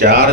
4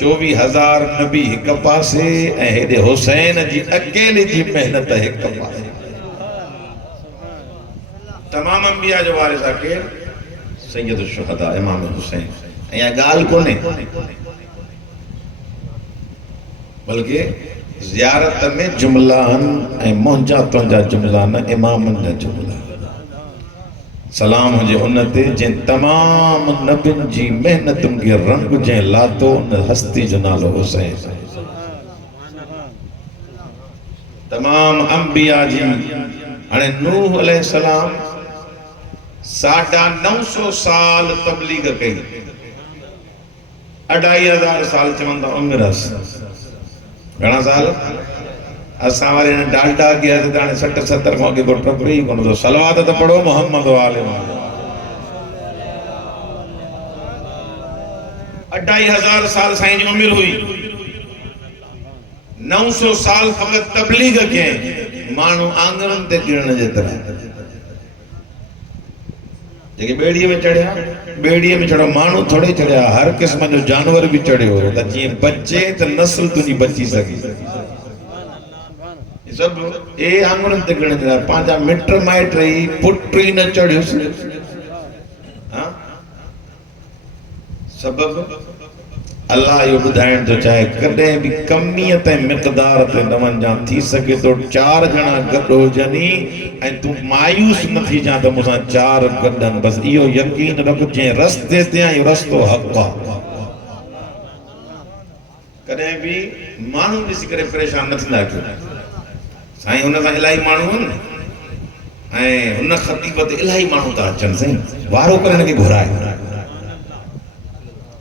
24,000 نبی ایک پاسے اہدے حسین جی اکیلے جی محنت ایک پاسے تمام انبیاء جو وارث آکے سید الشہداء امام حسین یہ گال کو نہیں بلکہ زیارت میں جملہ مہنجا تنجا جملہ نا امام نے جملہ سلام ہو جے انتے جن تمام نبین جی محنتوں کے رنگ جن لاتو ہستی جنالو حسین تمام انبیاء جی انہیں نوح علیہ السلام 950 سال تبلیغ کئی 2,500 سال چمندہ عمرس گھنا سال اساں والے نے ڈالٹا کیا تھا دانے 60-70 کو آگے بڑھ رہی کنو تو صلوات تو پڑھو محمد و آلہ 2,500 سال سائیں جی عمر ہوئی 900 سال فقط تبلیغ کے مانو آنگرن تے گرن جتر لیکن بیڑیے میں چڑھیا بیڑیے میں چڑھا مانو تھوڑے چڑھیا ہر قسم جو جانور بھی چڑھے ہو تا جی بچے تا نسل تو نہیں بچی سکی سب اے آنگرن تے گرن جتر 5 میٹر مائٹ رہی پٹری نہ چڑھے اس سبب اللہ یہ بدھائن تو چاہے کدے بھی کمیت مقدار تے نون جان تھی سکے تو 4 جنا گڑو جنی این تو مایوس نہ تھی جان تو مجھا 4 گڑن بس ایو یقین رکھ جیں رستے تے ہیں یہ رستو حقا کدے بھی مانو بھی کرے پریشان نہ تھی کیوں سائیں انہاں سا الہی مانو ہیں انہاں خطیبت الہی مانو تا اچن سائیں وارو کرنے کے گھرائے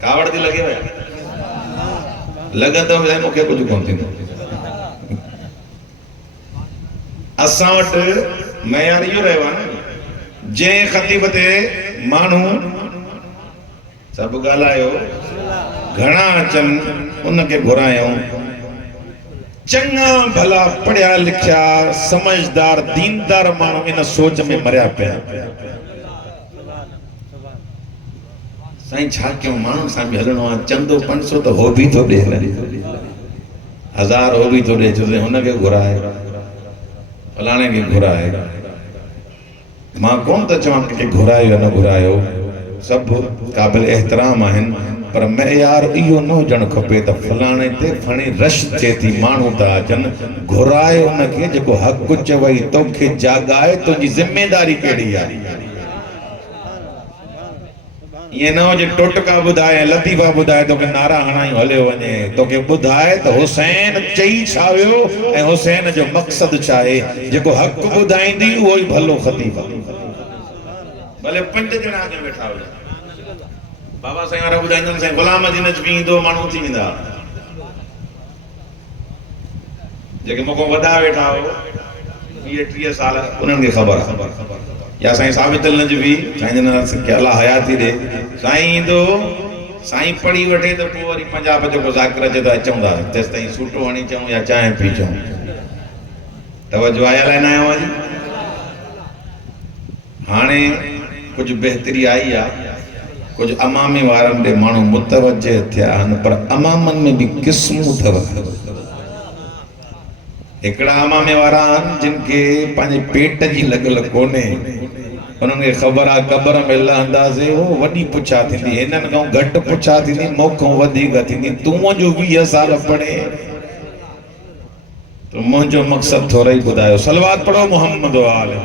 کاوڑ دی لگے ہوئے لگا تو ہے موکے کچھ کون تھی اساوٹ میں یار یوں رہے وہاں جے خطیبت مانو سب گالائیو گھنا چن ان کے گھرائے ہوں چنگا بھلا پڑھیا لکھیا سمجھدار دیندار مانو ان سوچ میں مریا پہ سائیں چھا کیوں مانو سائیں بھی ہلنو آن چندو 500 تو ہو بھی تو دے لیں 1000 ہو بھی تو دے چلے انہ کے گھرائے فلانے کے گھرائے ماں کون تا چاہاں کہ گھرائے یا نہ گھرائے ہو سب قابل احترام آہن پر میں یار ایو نو جن کھپے تا فلانے تے فنی رش تے تھی مانو تا جن گھرائے انہ کے جو کو حق کچھ وہی تو کھے جاگائے تو جی ذمہ داری کیڑی آئی یہ نہ ہو جے ٹوٹکا بدھائے لطیفہ بدھائے تو کہ نعرہ ہنائی ہلے ہونے تو کہ بدھائے تو حسین چاہی چھاویو اے حسین جو مقصد چاہے جے کو حق بدھائیں دی وہی بھلو خطیفہ بھلے 5 جن آگے بیٹھا ہو جائے بابا سائیں آرہ بدھائیں دن سائیں غلام جی نجوین دو مانو تھی دا جے کہ مکو ودا بیٹھا ہو 20-30 سال انہوں کی خبر یا سائیں ثابت النجوی سائیں جنہاں سے کہ اللہ حیاتی دے سائیں دو سائیں پڑی وٹے تو پوری پنجاب جو کو ذاکرہ جدا چاہوں دا جس تائیں سوٹو ہونی چاہوں یا چاہیں پی چاہوں توجہ آیا لینا ہے وہاں جی ہانے کچھ بہتری آئی یا کچھ امامی وارم دے مانو متوجہ تھیا پر امامن میں بھی قسموں تھا ایکڑا امامِ واران جن کے پانچے پیٹ جی لگ لکونے انہوں نے خبرہ قبر میں اللہ اندازے وہ وڈی پچھا تھی دی انہوں نے گھٹ پچھا تھی دی موکھوں ودی گا تھی دی تمہوں جو بھی یہ سال پڑھے تو مجھو مقصد تھوڑا ہی بدایو صلوات پڑھو محمد و آلہ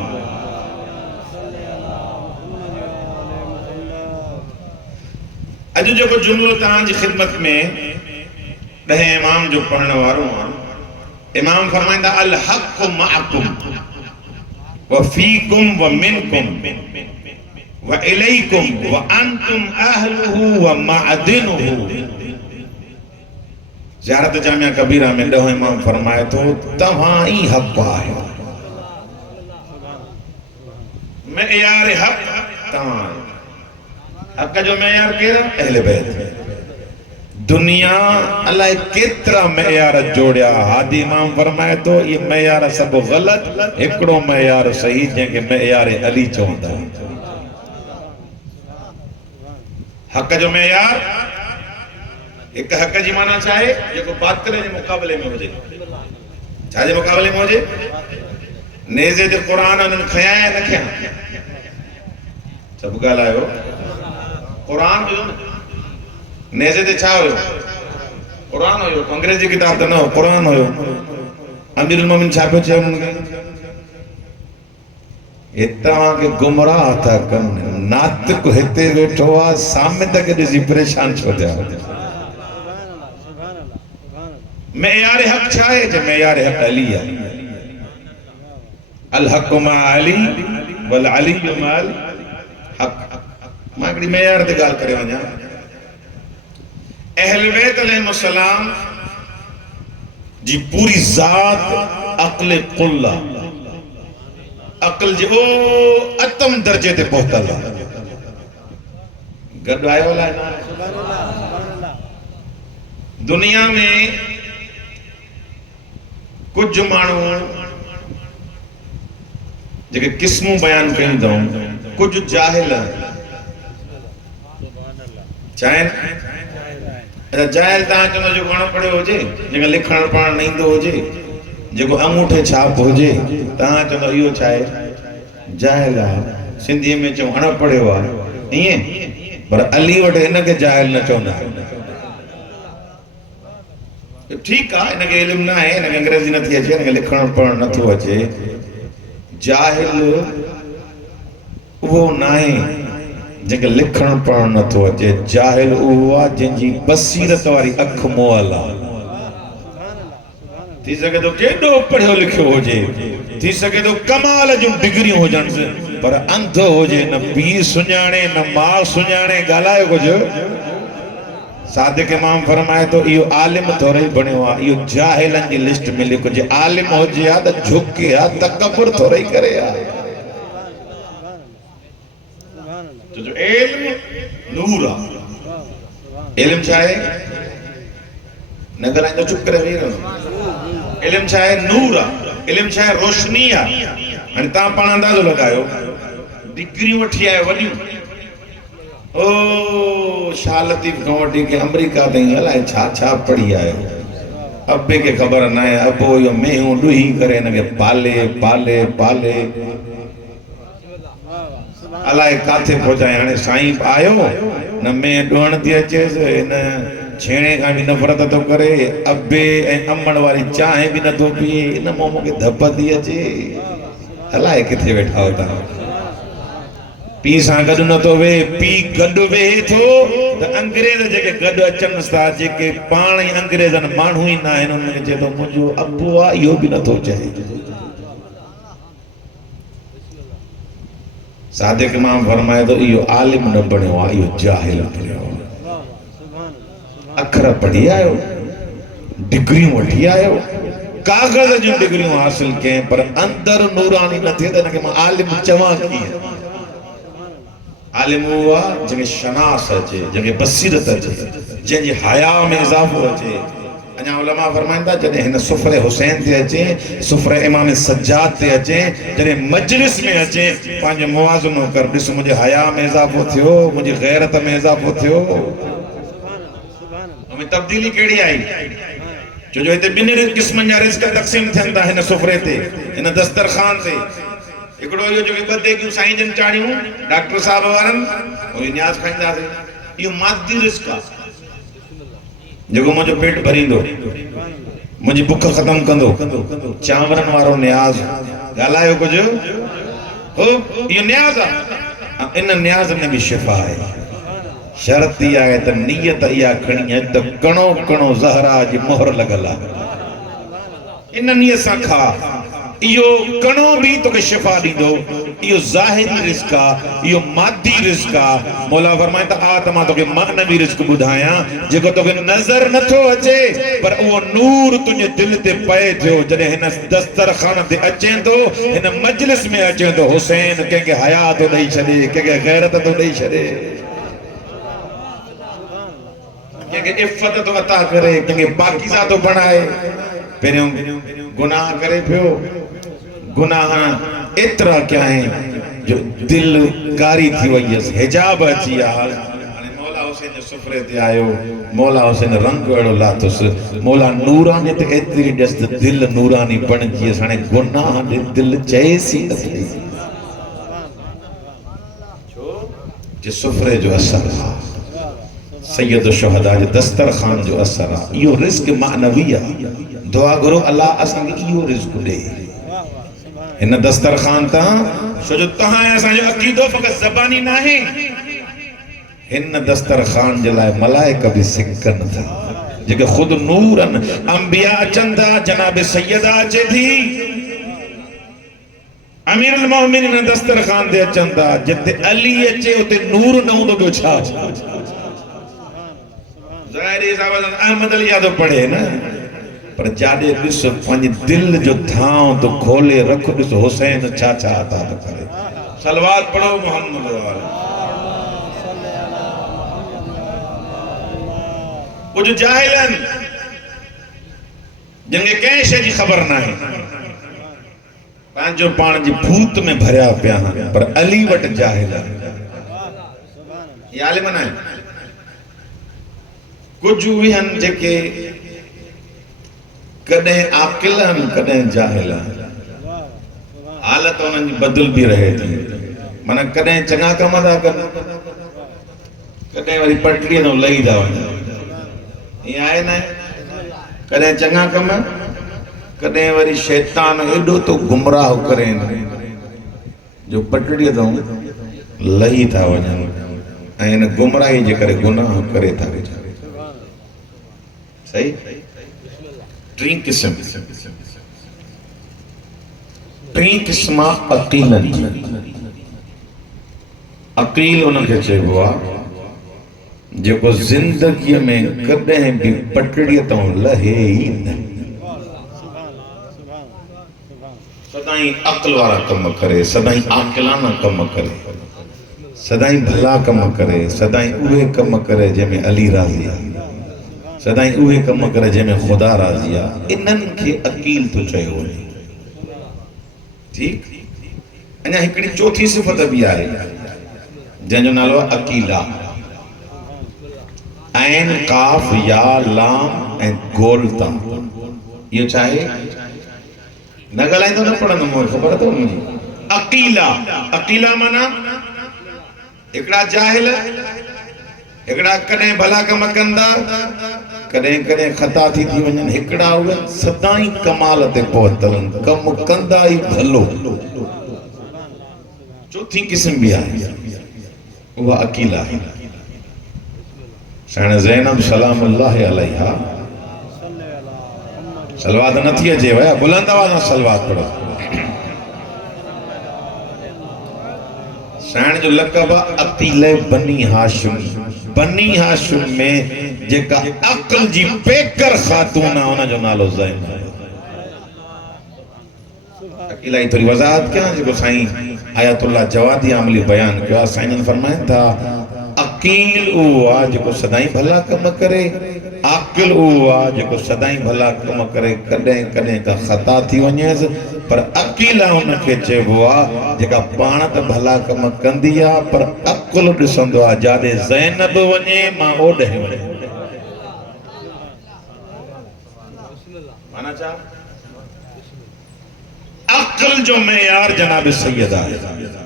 اجو جو کو جملہ تانج خدمت میں رہے امام جو پڑھنے واروں ہیں امام فرمائندہ الحق معکم وفیکم ومنکم وإلیکم وانتم اہلہ ومعدنہ زیارت جامعہ کبیرہ میں دو امام فرمائے تو تمہائی حق آئے معیار حق تمہائی حق کا جو معیار کہہ رہا اہل بیت دنیا اللہ کترا معیار جوڑیا حادی امام فرمائے تو یہ معیار سب غلط ایکڑو معیار صحیح جن کے معیار علی چوندہ حق جو معیار ایک حق جی مانا چاہے جو باطل کے مقابلے میں ہو جائے چاہے مقابلے میں ہو جائے نیزے دے قرآن انہوں کھیا ہے نہ کھیا سب گال آئے ہو قرآن ہوئے نیزے دے چھا ہوئے قرآن ہوئے انگریزی کتاب تو نہ ہو قرآن ہوئے امیر المومن چھاپے چھے انہوں نے اتنا کہ گمراہ تھا کن ناتک ہتے بیٹھوا سامنے تک جیسی پریشان چھو دیا معیار حق چھائے جو معیار حق علی ہے الحق مع علی والعلی مع الحق ماں کڑی معیار دے گال کرے وانیا اہل بیت علیہ السلام جی پوری ذات عقل قلہ عقل جو اتم درجے تے پہتا اللہ گڑھ آئے والا ہے دنیا میں کچھ مانو جگہ قسموں بیان کہیں دوں کچھ جاہل چاہیں جاہل تاں چنو جو گھنو پڑے ہو جے جگہ لکھن پڑھن نہیں دو ہو جے جگہ انگوٹھے چھاپ ہو جے تاں چنو یہ چاہے جاہل ہے سندھی میں چون انا پڑے ہوا یہ پر علی وٹے انہ کے جاہل نہ چونا ٹھیک ہے انہ کے علم نہ ہے انہ کے انگریزی نہ تھی اچھے انہ کے لکھن پڑھن نہ تھو اچھے جاہل وہ نہ ہے جنگے لکھن پڑھن نہ تھو اچھے جاہل وہ جن جی بصیرت واری اکھ مولا تھی سکے تو کیڈو پڑھو لکھو ہو جے تھی سکے تو کمال جو ڈگری ہو جان سے پر اندھ ہو جے نہ پیر سنجانے نہ ماں سنجانے گالائے کچھ صادق امام فرمائے تو یہ عالم تھوڑے ہی بنے ہوا یہ جاہلن کی لسٹ میں لکھو جے عالم ہو جے آدھا جھکے آدھا تکبر تھوڑے ہی کرے آدھا جو علم نورا علم چاہے نگر آئیں تو چپ کرے بھی رہا علم چاہے نورا علم چاہے روشنیا ہنی تاں پانا اندازو لگائیو ڈگریوں اٹھی آئے وڈیوں او شاہ لطیف گھوٹی کے امریکہ دیں اللہ چھا چھا پڑھی آئے ابے کے خبر نہ ہے ابو یہ میں ہوں لوہی کرے نگے پالے پالے پالے اللہ کاتھے پہنچائے ہانے سائیں آئیو نہ میں ڈوان دیا چیزے نہ چھینے کا بھی نفرت تو کرے ابے امن والی چاہیں بھی نہ دو پیئے نہ موموں کے دھپا دیا چے اللہ کتھے بیٹھا ہوتا پی ساں گڑ نہ تو وے پی گڑ وے تھو تو انگریز جے کے گڑ اچن ستا جے کے پانی انگریزن مانو ہی نہ ہے انہوں نے جے تو مجھو ابو آئیو بھی نہ تو چاہے صادق امام فرمائے تو یہ عالم نہ بنے ہوا یہ جاہل بنے ہوا اکھر پڑھی آئے ہو ڈگریوں وٹھی آئے ہو کاغذ جو ڈگریوں حاصل کہیں پر اندر نورانی نہ تھے کہ میں عالم چوان کی ہے عالم ہوا جنہیں شناس اچھے جنہیں بصیرت اچھے جنہیں حیاء میں اضافہ اچھے انہا علماء فرمائیں دا جنہیں ہن سفر حسین تے اچھیں سفر امام سجاد تے اچھیں جنہیں مجلس میں اچھیں پانچ موازنوں کر جس مجھے حیاء میں اضافہ تھے ہو مجھے غیرت میں اضافہ تھے ہو ہمیں تبدیلی کیڑی آئی جو ایتے بنر قسمن جا رزق تقسیم تھے اندہ ہن سفرے تے ہن دسترخان تے اکڑو یہ جو بدے کیوں سائیں جن چاڑی ہوں ڈاکٹر صاحب وارن وہی نیاز کھائیں دا سے یہ مادی رزقہ جگو مجھے پیٹ بھری دو مجھے بکھا ختم کر دو چاورن وارو نیاز گالائیو کچھ یہ نیاز ان نیاز میں بھی شفا ہے شرط یہ آئے تا نیت یہ کھنی ہے تا کنو کنو زہرہ جی مہر لگلا ان نیت سا کھا یہ کنو بھی تو کہ شفا دی دو یہ ظاہری رزقہ یہ مادی رزقہ مولا فرمائے تا آتما تو کہ معنوی رزق بدھایا جگہ تو کہ نظر نہ تھو اچے پر وہ نور تجھے دل تے پائے تھے جنہیں ہن دسترخان تے اچیں تو ہن مجلس میں اچیں تو حسین کہیں کہ حیاء تو نہیں چھڑے کہیں کہ غیرت تو نہیں چھڑے کہیں کہ عفت تو عطا کرے کہیں کہ پاکیزہ تو بنائے پھر گناہ کرے پھر گناہ اترا کیا ہیں جو دل کاری تھی ویس حجاب اچھی مولا حسین جو سفرے تے آئیو مولا حسین رنگ اڑو لاتھس مولا نورانی تے ایتری جست دل نورانی بن جی سانے گناہ دے دل چیسی نتھی جی سفرے جو اثر سید الشہداء جو دسترخان جو اثر یہ رزق معنویہ دعا کرو اللہ اساں کے یہ رزق دے ان دسترخان تا شو جو تہاں ہے اساں جو عقیدو فقط زبانی نہ ہے ان دسترخان جلائے ملائکہ بھی سکن تھا جگہ خود نورن انبیاء چندہ جناب سیدہ چے تھی امیر المومنین دسترخان دے چندہ جتے علی چے ہوتے نور نہ ہوں تو کیوں چھا ظاہری صاحب احمد علی آدھو پڑھے نا پر جاڑے کس پنج دل جو تھاؤں تو کھولے رکھو کس حسین چاچا آتا تو کرے صلوات پڑھو محمد والا وہ جو جاہلن جن کے کیشے جی خبر نہ ہے پانچو پان جی بھوت میں بھریا پیا ہاں پر علی وٹ جاہلن یہ عالمن ہے کچھ ہوئی ہن جے کے کدیں عاقلن کدیں جاہلن حالت انہوں نے بدل بھی رہے تھی منہ کدیں چنگا کم ادا کرنا کدیں وری پٹلی نو لئی دا وجہ یہ آئے نا کدیں چنگا کم کدیں وری شیطان ایڈو تو گمراہ کریں جو پٹلی دوں لئی تھا وجہ این گمراہی جے کرے گناہ کرے تھا وجہ صحیح ٹرین قسم ٹرین قسمہ عقیلن عقیل انہوں کے چھے ہوا جو کو زندگی میں کدیں بھی پٹڑیتوں لہے ہی نہیں سدائیں عقل وارا کم کرے سدائیں عاقلانہ کم کرے سدائیں بھلا کم کرے سدائیں اوہ کم کرے جے میں علی راضی ہے سدائیں اوہ کم کرے جے میں خدا راضی ہے انہن کے عقیل تو چاہے ہونے ٹھیک انہا ہکڑی چوتھی صفت بھی آئے جن جو نالو عقیلہ این قاف یا لام این گولتا یہ چاہے نہ گلائیں تو نہ پڑھا نمور خبر تو مجھے عقیلہ عقیلہ منا اکڑا جاہل اکڑا کنے بھلا کا مکندہ کنے کنے خطا تھی تھی ونجن ہکڑا ہوئے صدائیں کمالت پوتلن کم کندائی بھلو چوتھی قسم بھی آئی وہ عقیلہ ہے سین زینب سلام اللہ علیہا سلوات نہ تھی اجے ویا بلند آواز سلوات پڑھو سین جو لقبہ عقیلہ بنی ہاشم میں جے کا عقل جی پیکر خاتونہ ہونا جو نالو زینب عقیلہ ہی تھوڑی وضاحت کیا جے کو سائیں آیت اللہ جوادی عملی بیان کیا سائیں نے فرمائیں تھا عقیل اوہ جے کو صدائیں بھلا کم کرے عقل اوہ جے کو صدائیں بھلا کم کرے کدیں کدیں کا خطا تھی ونیز پر عقیلہ ان کے چھے ہوا جے کا پانت بھلا کم کندیا پر عقل ڈسندوا جادے زینب ونی ماں اوڈے ونی مانا چاہ عقل جو معیار جناب سیدہ ہے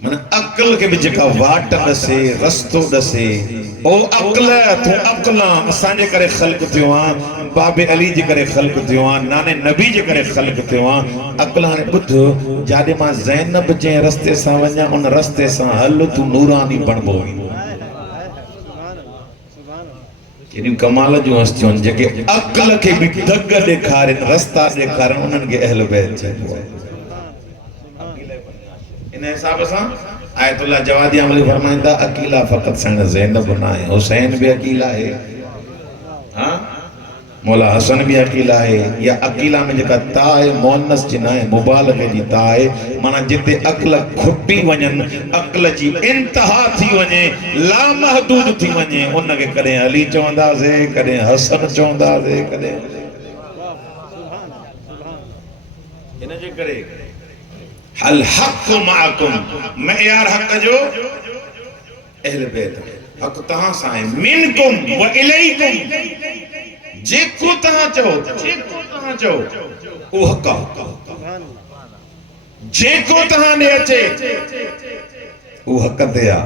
من عقل کے بھی جکا واٹ دسے رستو دسے او عقل ہے تو عقلان اسانے کرے خلق تیوان باب علی جی کرے خلق تیوان نانے نبی جی کرے خلق تیوان عقلان بدھ جادے ماں زینب جیں رستے سا ونیا ان رستے سا حل تو نورانی بن بوئی یعنی کمال جو ہستیون جے کہ عقل کے بھی دگ دیکھارن رستہ دیکھارن انہن کے اہل بیت چھے انہیں حساب سا آیت اللہ جوادی عملی فرمائیں دا عقیلہ فقط سین زینب نائے حسین بھی عقیلہ ہے مولا حسن بھی عقیلہ ہے یا عقیلہ میں جکا تائے مونس جنائے مبالغ جی تائے مانا جتے عقل کھٹی ونین عقل جی انتہا تھی ونین لا محدود تھی ونین انہاں کے کدیں علی چوندہ سے کدیں حسن چوندہ سے کدیں انہیں جے کرے الحق معکم معیار حق جو اہل بیت حق تہاں سا ہے منکم و الیکم جیکو تہاں چاہو او حق جیکو تہاں نے اچے او حق دیا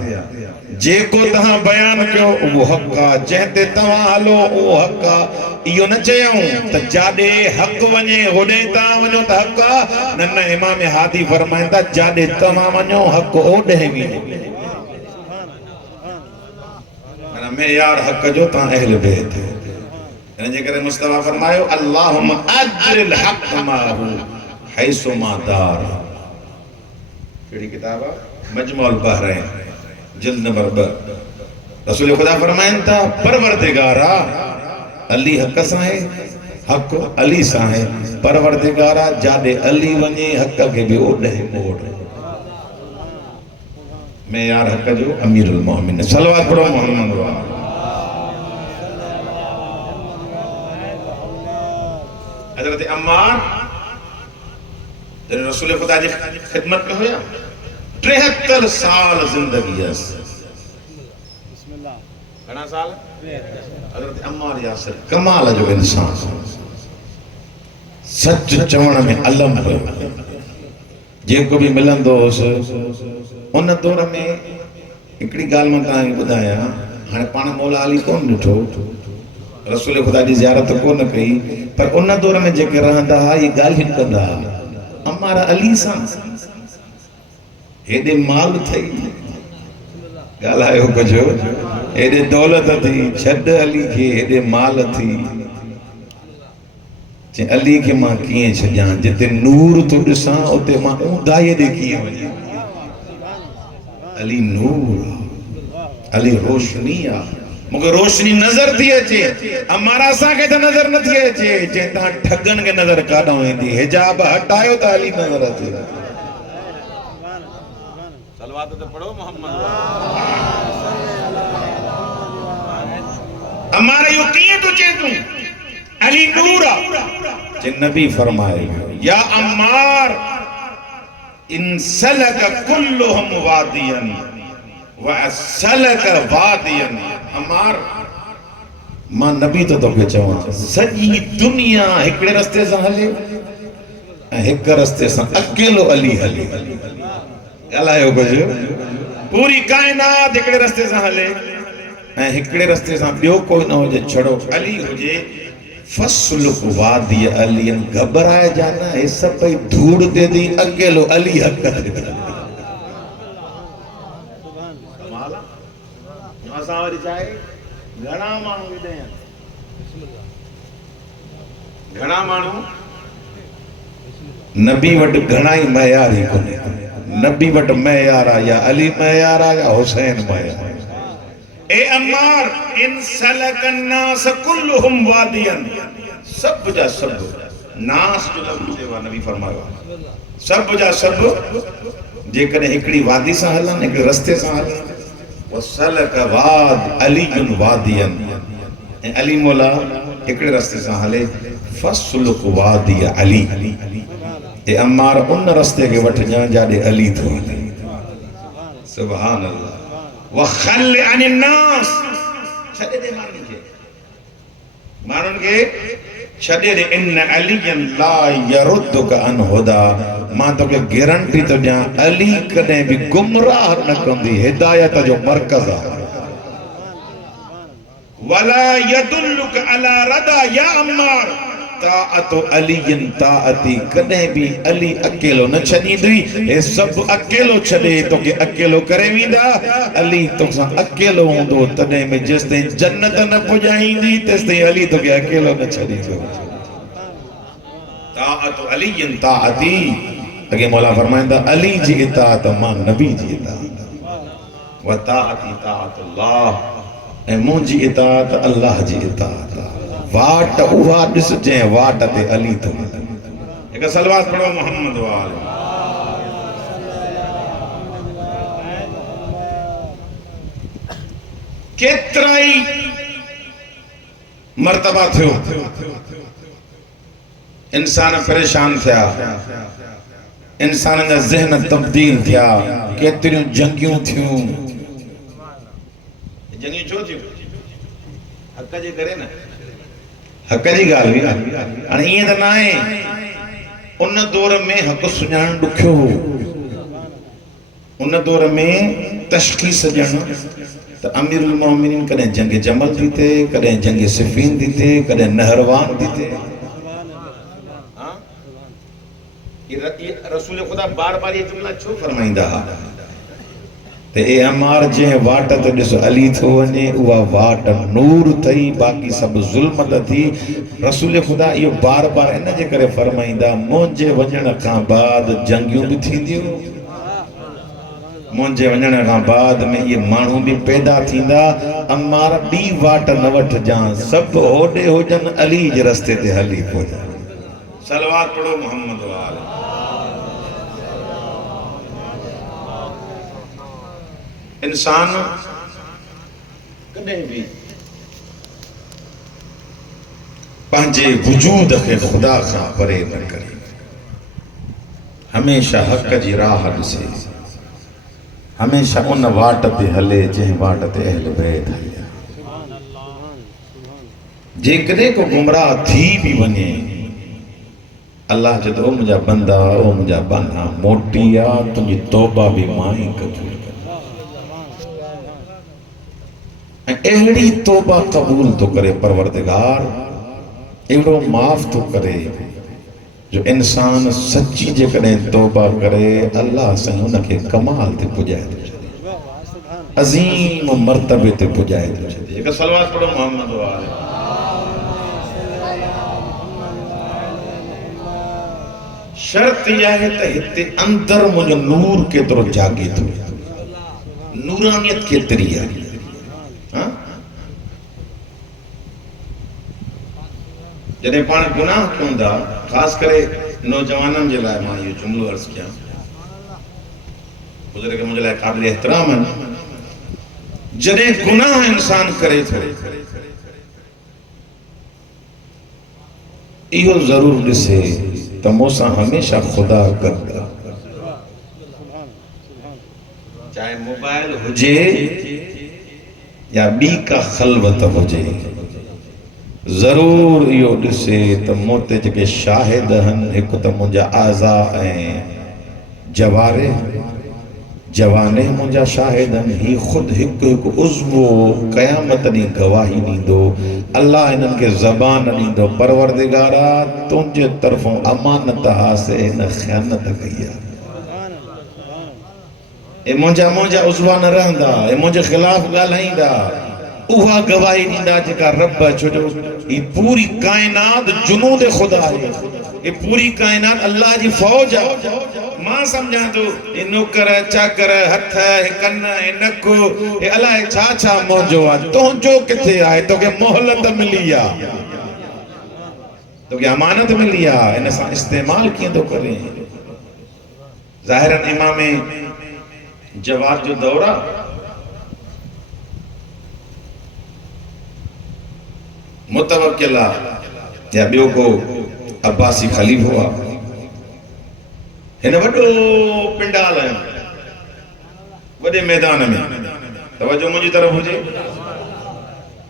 جیکو تہاں بیان کیو او حق جہتے تہاں ہلو او حق ایو نہ چیاؤں تا جاڑے حق ونجے ہوڑے تہاں ونجو تا حق نہ امام ہادی فرمائندہ جاڑے تہاں ونجو حق اوڑے بھی میں یار حق جو تہاں اہل بیت انہیں جے کرے مصطفیٰ فرمائیو اللہم اجر الحق ماہو حیث ما دار کیڑی کتاب مجموع البحرین جلد نمبر 2 رسول خدا فرمائن تا پروردگارا علی حق سا ہے حق علی سا ہے پروردگارا جاڑے علی ونجے حق کے بھی اوڑے میں یار حق جو امیر المومن صلوات پڑھو محمد حضرت عمار جنہوں رسول خدا جی خدمت میں ہویا 73 سال زندگی ہے کنا سال حضرت عمار یاسر کمال جو انسان سچ چون میں علم ہویا جے کو بھی ملن دو ان دور میں ایکڑی گال میں تاں بدایا ہن پان مولا علی کون ڈٹھو رسول خدا جی زیارت کو نہ کئی پر ان دور میں جے کہ رہندا یہ گال ہن کندا ہمارا علی سان ایڈے مال تھئی گال آئے ہو کجو ایڈے دولت تھی چھڈ علی کے ایڈے مال تھی چے علی کے ماں کیے چھجاں جتے نور تو ڈساں اوتے ماں اون دائے دے کیے وجہ علی نور علی روشنی مگر روشنی نظر تھی اچے ہمارا سا کے تا نظر نہ تھی اچے جہتا ٹھگن کے نظر کاڑا ہوئی دی حجاب ہٹائیو تا علی نظر آتی صلوات تے پڑھو محمد ہمارا یقین تو چیتوں علی نورا جے نبی فرمائے یا عمار ان سلک کلہم وادین وَأَسَّلَكَ وَادِيًا عمار ماں نبی تو کے چاہاں سجی دنیا ہکڑے رستے سے ہلے ہک رستے سے اکیلو علی ہلے اللہ ہے بجو پوری کائنات ہکڑے رستے سے ہلے ہکڑے رستے سے بیو کوئی نہ ہو جے چھڑو علی ہو جے فَسْلُقْ وَادِيَ عَلِيًا گھبرائے جانا ہے سب پہ دھوڑ دے دی اکیلو علی حق دے دی ساوری چاہے گھنا مانو بھی دیں گھنا مانو نبی وٹ گھنائی معیاری کنے نبی وٹ معیارا یا علی معیارا یا حسین معیارا اے عمار ان سلک الناس کلہم وادین سب جا سب ناس جو لفظ دیوا نبی فرمایا سب جا سب جے کنے ہکڑی وادی سا ہلن ہکڑی رستے سا ہلن وَسَلَكَ وَاد عَلِيٌ وَادِيًا علی مولا ایکڑے رستے سے ہلے فَسْلُقْ وَادِيَ عَلِي اے عمار ان رستے کے وٹھ جان جاڑے علی تو ہلے سبحان اللہ وَخَلِّ عَنِ النَّاسِ چھڑے دے مانن کے چھڑے دے ان عَلِيًا لَا يَرُدُّكَ عَنْ هُدَى ماں تو کہ گیرنٹی تو جہاں علی کنے بھی گمراہ نہ کندی ہدایت جو مرکز وَلَا يَدُلُّكَ عَلَى رَدَى یا عمار طاعت علی طاعتی کنے بھی علی اکیلو نہ چھنی دی اے سب اکیلو چھنے تو کہ اکیلو کرے ویندہ علی تو سا اکیلو ہوں دو تنے میں جس دیں جنت نہ پجائیں دی تس دیں علی تو کہ اکیلو نہ چھنی دی طاعت علی طاعتی اگے مولا فرمائندہ علی جی اطاعت ماں نبی جی اطاعت و طاعتی طاعت اللہ اے مون جی اطاعت اللہ جی اطاعت واٹ اوہا ڈس جیں واٹ تے علی تو ایک صلوات پڑھو محمد وآلہ کترائی مرتبہ تھو انسان پریشان تھیا انسان کا ذہن تبدیل تھیا کتریوں جنگیوں تھیوں حق جے کرے نا حق جی گال بھی ہاں یہ تو نہ ہے ان دور میں حق سنجھان ڈکھیو ہو ان دور میں تشخیص جن تو امیر المومنین کدیں جنگ جمل دیتے کدیں جنگ صفین دیتے کدیں نہروان دیتے رسول خدا بار بار یہ جملہ چھو فرمائندہ تے اے عمار جہیں واٹ تے ڈسو علی تھو ونے اوہ واٹ نور تھی باقی سب ظلمت تھی رسول خدا یہ بار بار انہ جے کرے فرمائندہ مونجے وجن کھان بعد جنگیوں بھی تھی دیو مونجے وجن کھان بعد میں یہ مانوں بھی پیدا تھی دا عمار بی واٹ نوٹ جان سب ہوڑے ہو جن علی جے رستے تے حلی ہو جان صلوات پڑھو محمد وآلہ انسان کدیں بھی پانچے وجود کے خدا کا پرے نہ کرے ہمیشہ حق جی راہ سے ہمیشہ ان واٹ تے ہلے جہیں واٹ تے اہل بیت ہلے جے کدے کو گمراہ تھی بھی بنے اللہ جدو مجھا بندہ او مجھا بنا موٹیا تجھے توبہ بھی مائیں قبول کر اہلی توبہ قبول تو کرے پروردگار ایڑو معاف تو کرے جو انسان سچی جے کریں توبہ کرے اللہ سے انکے کمال تے پجائے دے چھتے عظیم مرتبے تے پجائے دے چھتے ایک صلوات پڑھو محمد وآلہ شرط یہ ہے تہتے اندر مجھے نور کے طرح جاگے تو نورانیت کے طریقہ جنہیں پانے گناہ کیوں دا خاص کرے نوجوانوں جلائے ماں یہ جملو عرض کیا بزرگ کے مجھے لائے قابل احترام ہے جنہیں گناہ انسان کرے تھے ایہو ضرور لسے تموسا ہمیشہ خدا کرتا چاہے موبائل ہو جے یا بی کا خلوت ہو جے ضرور یہ ڈسے تو موتے جگہ شاہد ہن ایک تو مجھا آزا ہیں جوارے جوانے مجھا شاہد ہن ہی خود ایک عضو قیامت نہیں گواہی نہیں دو اللہ انہن کے زبان نہیں دو پروردگارہ تنجھے طرفوں امانت سے نہ خیانت گیا اے مجھا عضوان رہندہ اے مجھے خلاف گالہیں دا اوہا گواہی نیندہ جکا رب چھوٹو یہ پوری کائنات جنود خدا ہے یہ پوری کائنات اللہ جی فوج ہے ماں سمجھا تو یہ نوکر ہے چاکر ہے ہتھ ہے کن ہے نکو یہ اللہ چھا موجو آج تو جو کتے آئے تو کہ محلت ملیا تو کہ امانت ملیا انسان استعمال کیے تو کریں ظاہراً امام جواد جو دورہ متوکلہ یا بیو کو عباسی خلیف ہوا ہن وڈو پنڈال ہے وڈے میدان میں توجہ مجھے طرف ہو جائے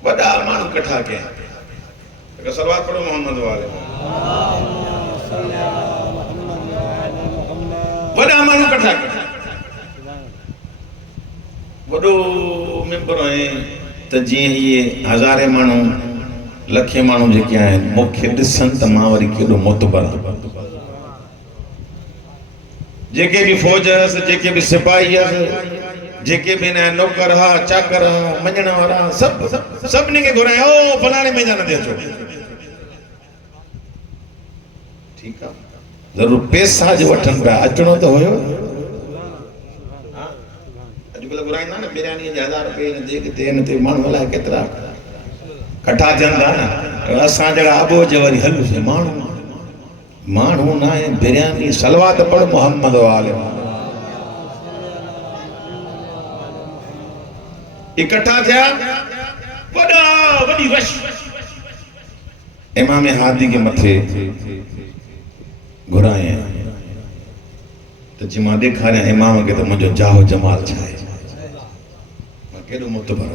وڈا مانو کٹھا کے اگر صلوات پڑھو محمد والے وڈا مانو کٹھا کے وڈو ممبر ہیں تجیہ یہ ہزارے مانو لکھے مانو جے کیا ہیں مکھے ڈسن تماوری کیلو متبر جے کے بھی فوج ہے جے کے بھی سپاہی ہے جے کے بھی نوکر رہا چاکر رہا منجنا رہا سب نے کے گھرائیں او فلانے میں جانا دیا چھوڑ ٹھیک ہے ضرور پیسہ جو وٹھن پہ اچھنو تو ہوئے اجو بلا گھرائیں نا بیرانی 1000 روپے دے کے تین تے مان والا ہے کترا کٹھا جاندہ نا اساں جڑا ابو جواری حلو سے مانو نہ ہے بریانی صلوات پڑھ محمد وآلہ اکٹھا تھیا وڈی وش امام ہادی کے متھے گھرائے ہیں تو جی ماں دیکھا رہے ہیں امام کے تو مجھے جاہو جمال چھائے ماں کہہ دو متبر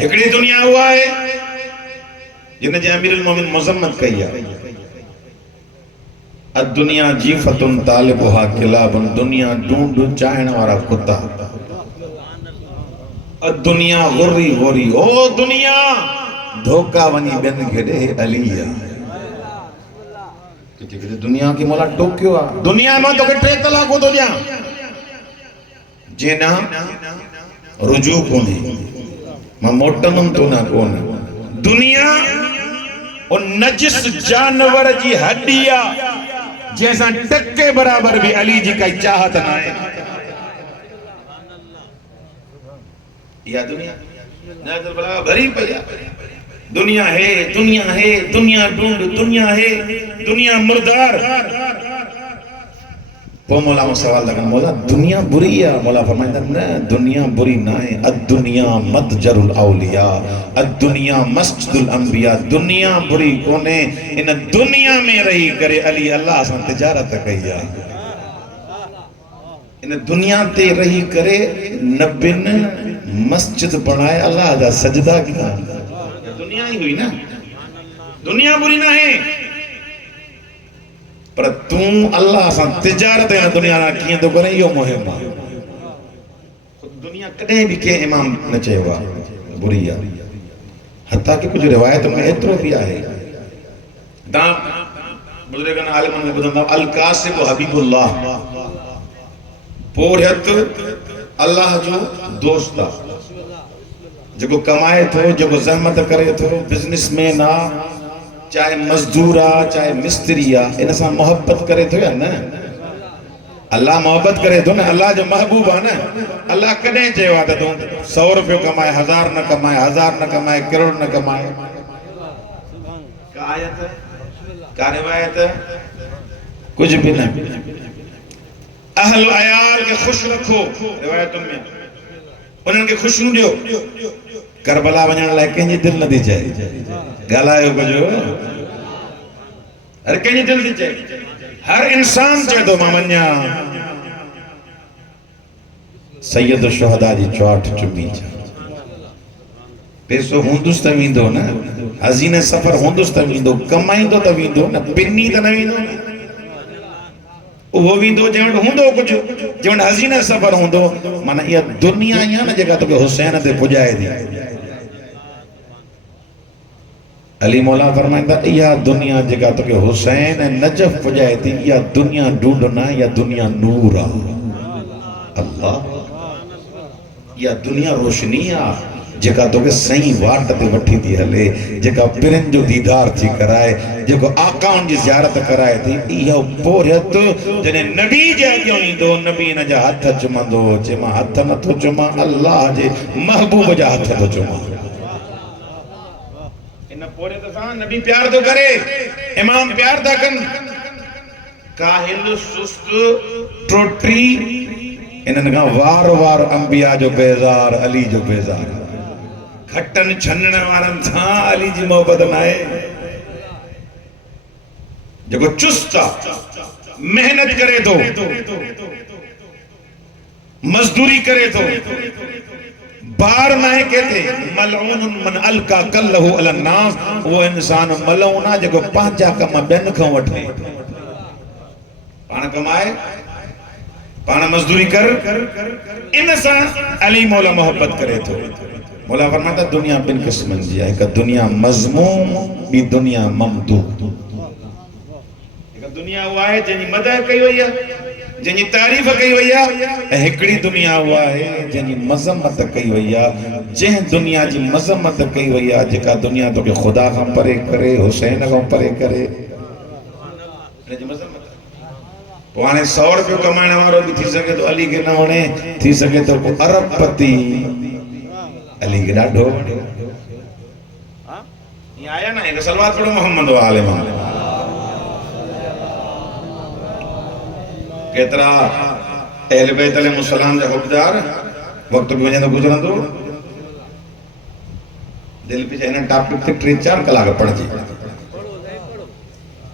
ایکڑی دنیا ہوا ہے جن جے امیر المومن مذمت کئی ہے الدنیا جیفتن طالبها کلاب، دنیا ڈونڈ چاہن وارا کتا، الدنیا غری غری، او دنیا دھوکا ونی بین گھڑے علیہ دنیا کی مولا ٹوکیو آ دنیا میں تو کٹھے طلاق ہو دنیا جینا رجوع کونے میں موٹنم تو نہ کونے دنیا اور نجس جانور جی ہڈیا جیسا ٹکے برابر بھی علی جی کا چاہت نہ ہے یا دنیا نازل بلا بھری پیا دنیا ہے دنیا ڈھونڈ دنیا ہے دنیا مردار وہ مولا میں سوال لگا مولا دنیا بری ہے مولا فرمائے نا دنیا بری نہ ہے الدنیا متجر الاولیاء الدنیا مسجد الانبیاء دنیا بری کونے ان دنیا میں رہی کرے علی اللہ آسان تجارت کیا ان دنیا تے رہی کرے نبن مسجد بنائے اللہ دا سجدہ کیا دنیا ہی ہوئی نا دنیا بری نہ ہے پر تم اللہ سان تجارت ہے دنیا نہ کیے تو کریں یہ مہم خود دنیا کدیں بھی کہ امام نہ چاہے ہوا بری ہے حتیٰ کہ کچھ روایت میں اترو بھی آئے دام بزرگان عالمان میں بدن القاسب و حبیب اللہ پوریت اللہ جو دوستا جو کمائے تھو جو زحمت کرے تھو بزنس میں نہ چاہے مزدورہ چاہے مستریہ انسان محبت کرے تھو یا نا اللہ محبت کرے تھو نا اللہ جو محبوب ہے نا اللہ کدیں چاہے وعدہ دوں 100 روپیوں کمائے 1000 نہ کمائے 1000 نہ کمائے کروڑ نہ کمائے کیا آیت ہے کیا روایت ہے کچھ بھی نہ اہل و عیال کے خوش رکھو روایتوں میں انہوں کے خوش نو دیو کربلا بنانا لائے کہیں دل نہ دی جائے گالائے ہو جو ہر کہیں دل دی جائے ہر انسان چاہے دو مامنیا سید الشہدہ جی چوٹ چمی جائے پیسو ہندوس تویندو نا حزین سفر ہندوس تویندو کمائیں دو تویندو نا پنی تا نویندو نا وہ ویندو جوڑ ہوندو کچھ جوڑ حزین سفر ہوندو مانا یہ دنیا یا نا جگہ تو کہ حسین دے پجائے دی علی مولا فرمائیں دا یا دنیا جگہ تو کہ حسین نجف پجائے دی یا دنیا ڈھونڈنا یا دنیا نورا اللہ یا دنیا روشنیا جگہ تو کہ سہی واٹ تے وٹھی دی ہلے جگہ پرن جو دیدار تھی کرائے جگہ آقا ان جی زیارت کرائے تھی یہ پوریت جنہیں نبی جائے کیوں نہیں دو نبی نہ جا ہتھ چما دو چما ہتھ نہ تو چما اللہ جے محبوب جا ہتھ تو چما انہ پوریت سان نبی پیار تو کرے امام پیار دا کن کاہل سست ٹوٹری انہوں نے کہا وار وار انبیاء جو بیزار علی جو بیزار گھٹن چھنن وارن تھا علی جی محبت نائے جو چستا محنت کرے تو مزدوری کرے تو بار نہ کہتے ملعون من الکا کلہو علی الناس وہ انسان ملعونہ جو پانچا کم بین کھوں وٹھے پانا کمائے پانا مزدوری کر انسان علی مولا محبت کرے تو مولا فرماتا دنیا بن قسمن جی ہے کہ دنیا مضموم بھی دنیا ممدود ایک دنیا ہوا ہے جنہی مدہ کئی ہوئی ہے جنہی تعریف کئی ہوئی ہے ایکڑی دنیا ہوا ہے جنہی مذمت کئی ہوئی ہے جن دنیا جی مذمت کئی ہوئی ہے جکا دنیا تو کہ خدا کا پرے کرے حسین کا پرے کرے پوانے 100 روپیوں کمانے ہمارو بھی تھی سکے تو علی کے نہ ہونے تھی سکے تو عرب پتی علی کے ڈاڑھو یہ آیا نا ایک سلوات پڑھو محمد و آل محمد کہترا اہل بیت علیہ السلام جا حقدار وقت بھی وجہ تو گزرن دو دل پہ جائنا ٹاپک تک 3-4 کلاک پڑھ جی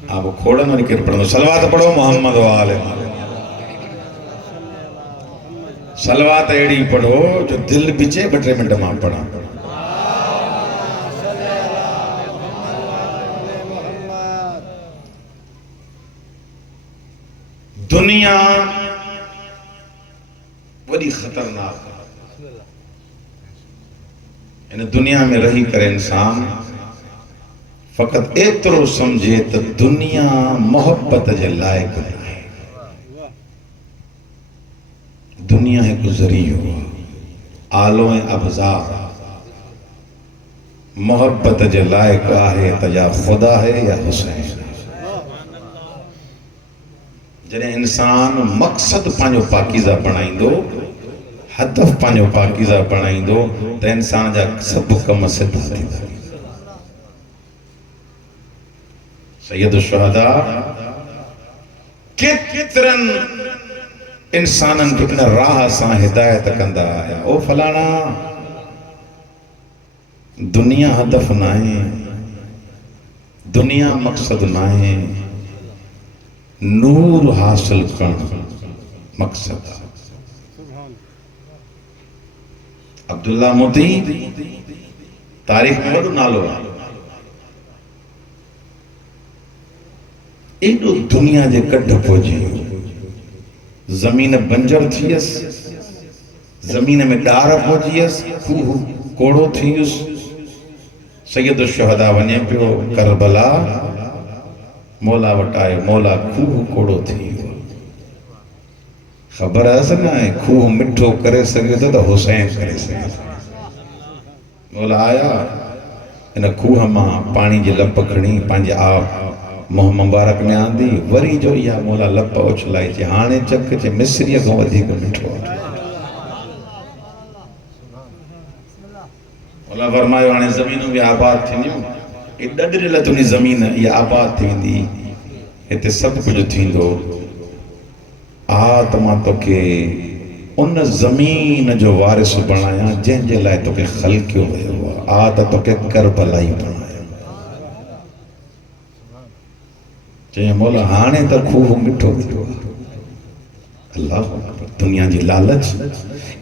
آپ کھوڑن اور نکر پڑھو سلوات پڑھو محمد و آل محمد سلوات ایڑی پڑھو جو دل بچے بٹرے منٹ ماں پڑھا دنیا بڑی خطرناک ہے. ان دنیا میں رہی کرے انسان فقط ایترو سمجھے تو دنیا محبت جے لائق ہے. دنیا ہے گزری ہوا آلو ابزار محبت جے لائق ہے تو یا خدا ہے یا حسین. جنہیں انسان مقصد پانچو پاکیزہ بنائیں دو ہدف پانچو پاکیزہ بنائیں دو تو انسان جا سب کم صدہ تھی. سید الشہداء کترن انسانن کتنا راہ سان ہدایت کندہ آیا. او فلانا دنیا ہدف نہ ہے دنیا مقصد نہ ہے نور حاصل کرنا مقصد. عبداللہ موتی تاریخ میں بڑو نالو ایڈو دنیا جے کڈ پوجی زمین بنجر تھیس زمین میں ڈار پوجیس کوہ کوڑو تھیس. سید الشہداء ونیا پیو کربلا مولا وٹائے مولا کوہ کوڑو تھی. خبر ہے نا کوہ مٹھو کرے سکے تو حسین کرے سکے. مولا آیا ان کوہ ماں پانی جی لپ کھڑی پانجے آپ موہ مبارک میں آندی وری جو یا مولا لپ اچھلائی چے ہانے چک چے مصری کو ودھی کو مٹھو. مولا فرمائے آنے زمینوں بھی آباد تھی نیوں ڈڈر لتنی زمین یہ آباد تھی دی اتے سب کچھ تھی دو آتما تو کہ ان زمین جو وارث بنایا جن جے لائے تو کہ خلقیو ہوئے ہوا آتا تو کہ کربلائی بنایا. چاہیے مولا ہانے تا خوب مٹھو تھیو. اللہ دنیا جی لالچ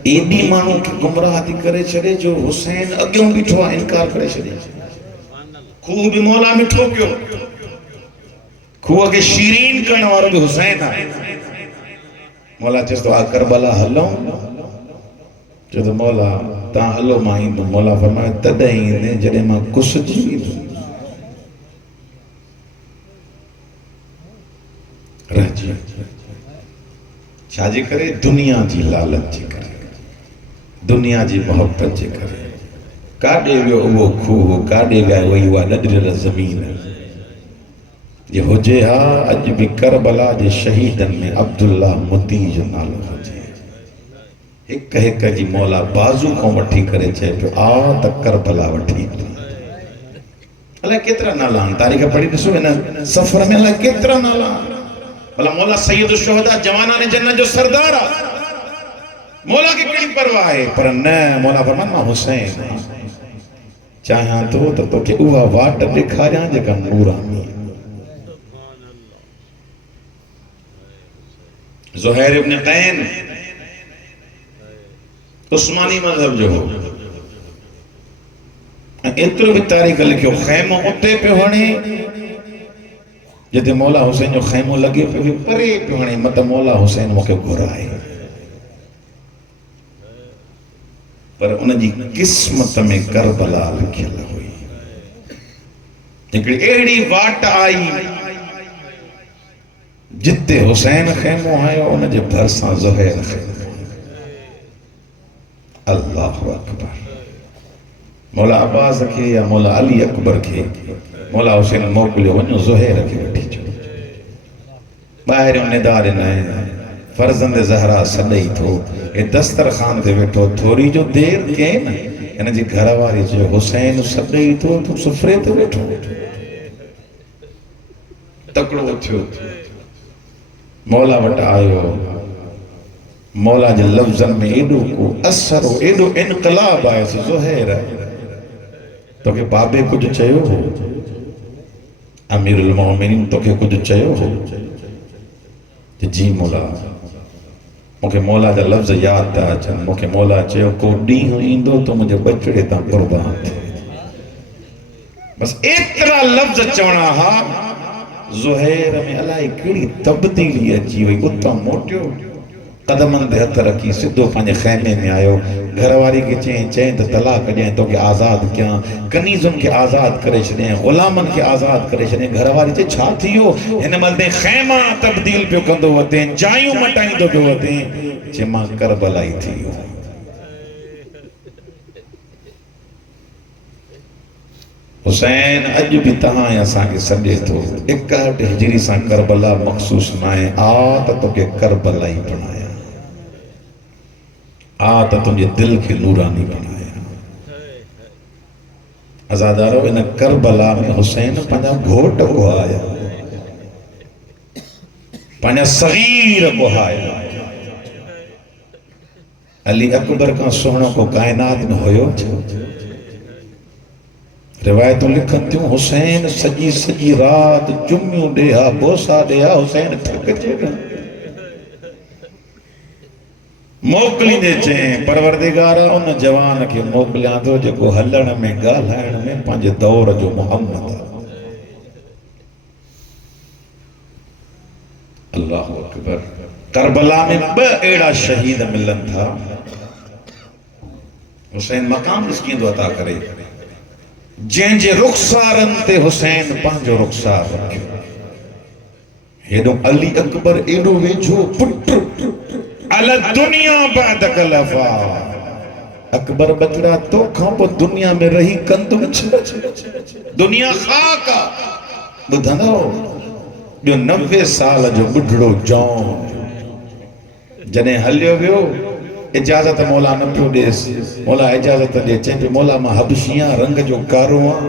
ایڈی مانو کی گمراہ دی کرے چھڑے جو حسین اگیوں مٹھو انکار کرے چھڑے. خوب بھی مولا مٹھو کیوں خوب اگے شیرین کرنے والوں بھی حسین آئے. مولا چیز تو آ کربلا ہلوں جو تو مولا تا ہلو مائیں تو مولا فرمائے تدائیں دے جڑے ماں کس جی رہ جی شاجی کرے دنیا جی لالت جی کرے دنیا جی محبت جی کرے کاڑے ویو وہ خوہ کاڑے ویو وہی ہوا ندر زمین یہ ہو جے ہا اج بھی کربلا جے شہیدن میں عبداللہ متیج نالو ہو جے. ایک جی مولا بازو کو وٹھی کرے چھے جو آ تک کربلا وٹھی. اللہ کترا نالان تاریخ پڑھی دسو ہے نا سفر میں اللہ کترا نالان. بلا مولا سید الشہداء جوانان جنت جو سردارا مولا کی کڑی پرواہ ہے پر نہ مولا فرمان ماں حسین چاہاں تو کہ اوہ واٹ دکھا جائیں جے کا نورانی. زہیر ابن قین عثمانی مذہب جو ہو اترو بھی تاریخ لکھو خیموں اتے پہ ہونے جتے مولا حسین جو خیموں لگے پہ پرے پہ ہونے مطلب مولا حسین موقع گھرائے پر انہیں جی قسمت میں کربلا لکھل ہوئی. لیکن ایڑی واٹ آئی جتے حسین خیموں آئے انہیں جے بھرساں زہیر خیموں. اللہ اکبر. مولا عباس کے یا مولا علی اکبر کے مولا حسین موکلے ونو زہیر کے بٹھی چھو باہر انہیں دار نئے فرزند زہرہ صدی تھو اے دسترخان دے بیٹھو تھوڑی جو دیر کے نا یعنی جی گھرواری جو حسین صدی تھو تو سفرے تے بیٹھو تکڑو تھو مولا وٹا آئیو مولا جے لفظن میں ایڈو کو اثر ہو ایڈو انقلاب آئے سے زہیر ہے تو کہ بابے کچھ چاہیو ہو امیر المومنین تو کہ کچھ چاہیو ہو جی مولا مکہ مولا جا لفظ یاد تا چاہاں مکہ مولا چاہیو کو ڈی ہوئیں دو تو مجھے بچڑے تا قربان تھے. بس اتنا لفظ چونا ہا زہیر میں الائی کیڑی تبدیلی اچھی ہوئی اتاں موٹیو قدمن دے ہتھ رکھی سدھو پانچے خیمے میں آئیو گھر والی کے چین تو طلاق جائیں تو کہ آزاد کیا کنیزن کے آزاد کرے چھڑیں غلامن کے آزاد کرے چھڑیں گھر والی چے چھا تھیو ہن ملدیں خیمہ تبدیل پیو کندو ہوتے ہیں جائیوں مٹائیں دو پیو ہوتے ہیں چے ماں کربلائی تھیو حسین اج بھی تہاں یا ساں کے سجے تو 61 ہجری ساں کربلا مخصوص نائیں آتا تو کہ کربلا ہی بنایا آتا تجھے دل کے نورانی بنایا ازادارو انہ کربلا میں حسین پنجا گھوٹ کو آیا پنجا صغیر کو آیا علی اکبر کا سونا کو کائنات میں ہوئے روایتوں لکھن تیوں حسین سجی رات جمیوں دیا بوسا دیا حسین تھک جے گا موکلی دے چیں پروردگارہ ان جوان کے موکلیاں دو جو کو ہلن میں گالہن میں پانچ دور جو محمد اللہ اکبر کربلا میں ایڑا شہید ملن تھا حسین مقام اس کی دو عطا کرے جن جے رخسارن تے حسین پانچو رخسار رکھے ہیڈو علی اکبر ایڈو ویجو پٹر علی دنیا بعد کلفا اکبر بچڑا تو کھاپو دنیا میں رہی کندم دنیا خاکا بدھنو جو 90 سال جو بڑھڑو جون جنہیں حلیو بیو اجازت مولا نہ پیو دیس مولا اجازت دے چیں پہ مولا ماں حبشیاں رنگ جو کاروان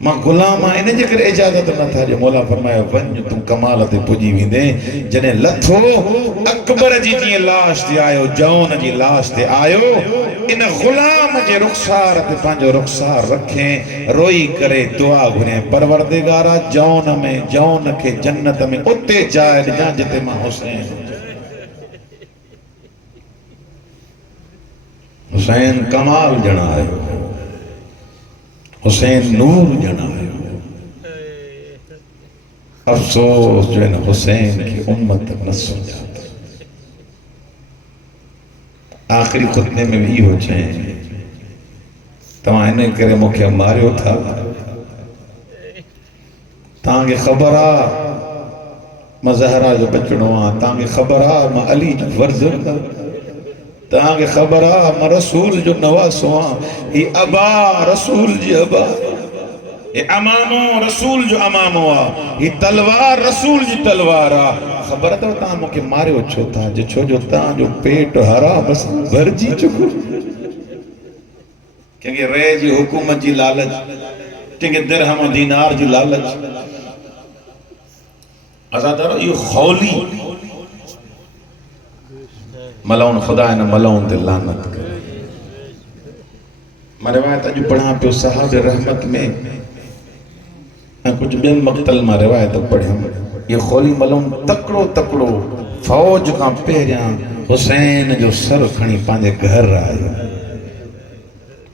ماں غلام انہیں جکر اجازت نہ تھا جو مولا فرمایا ون تم کمالت پجی بھی دیں جنہیں لتھو اکبر جی جی لاش دے آئیو جون جی لاش دے آئیو انہیں غلام جی رخسار تے پانچو رخسار رکھیں روئی کرے دعا گھنیں پروردگارہ جون میں جون کے جنت میں اتے جائے جان جتے ماں حسین حسین کمال جنا ہے حسین نور جنا ہے افسوس جو ہے حسین کی امت نہ سو جاتا آخری خطنے میں بھی ہو جائیں تمہیں کرے مکھے ماریو تھا تانگے خبرہ میں زہرہ جو بچڑوں تانگے خبرہ میں علی جو ورزر تھا تاکہ خبرہ میں رسول جو نواسوان یہ ابا رسول جی ابا یہ امامو رسول جو امامو یہ تلوار رسول جی تلوارا خبر تو تاں کے مارے ہو چھو تھا جو چھو جو تاں جو پیٹ ہرا بس بھر جی چکو کیونکہ رے جی حکومت جی لالچ کیونکہ درہم و دینار جی لالچ ازادارو یہ خولی ملون خدا ہے نا ملون دے لانت کرے میں روایت جو پڑھا پہ صحاب رحمت میں کچھ بین مقتل میں روایت پڑھا یہ خولی ملون تکڑو فوج کا پہریاں حسین جو سر کھنی پاندے گھر آئے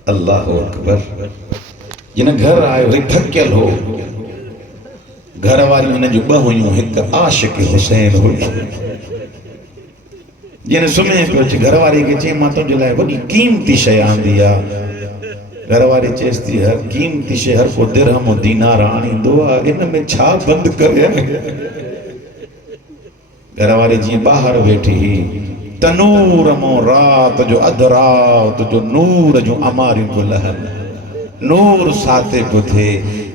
اللہ اکبر جنہیں گھر آئے ہوئی تھکیل ہو گھر والی انہیں جو بہویوں ایک عاشق حسین ہوئی جنہیں سمیں پہنچے گھرواری کے چین ماتوں جلائے بڑی قیمتی شیعان دیا گھرواری چیستی ہر قیمتی شے ہر کو درہم و دینار آنی دعا ان میں چھا بند کرے گھرواری جی باہر بیٹھی ہی تنور مو رات جو ادرات جو نور جو اماری کو لہن نور ساتے کو تھے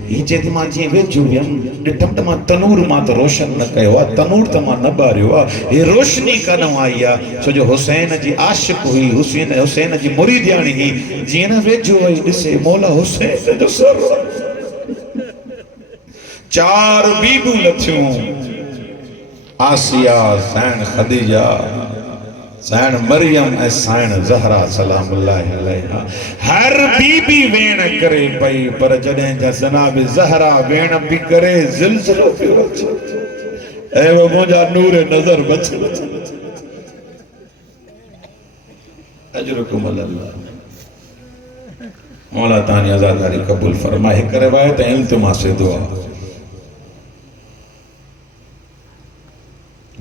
یہ چیتی ماں جی ویچو یم ڈٹم تمہاں تنور ماں تو روشن نہ کہے ہوا تنور تمہاں نہ باری ہوا یہ روشنی کا نو آئیا سو جو حسین جی عاشق ہوئی حسین جی مریدیانی ہی جینا ویچو ہوئی جسے مولا حسین جو سر چار بیبو لتھیوں آسیہ سین خدیجہ سین مریم اے سین زہرہ سلام اللہ علیہ ہر بی بی وین کرے پئی پر جنہیں جا جناب زہرہ وین بھی کرے زلزلو پی رچ اے وہ مجھا نور نظر بچ اجرکم اللہ مولا تانی عزاداری قبول فرمائے کرے روایت التماس دعا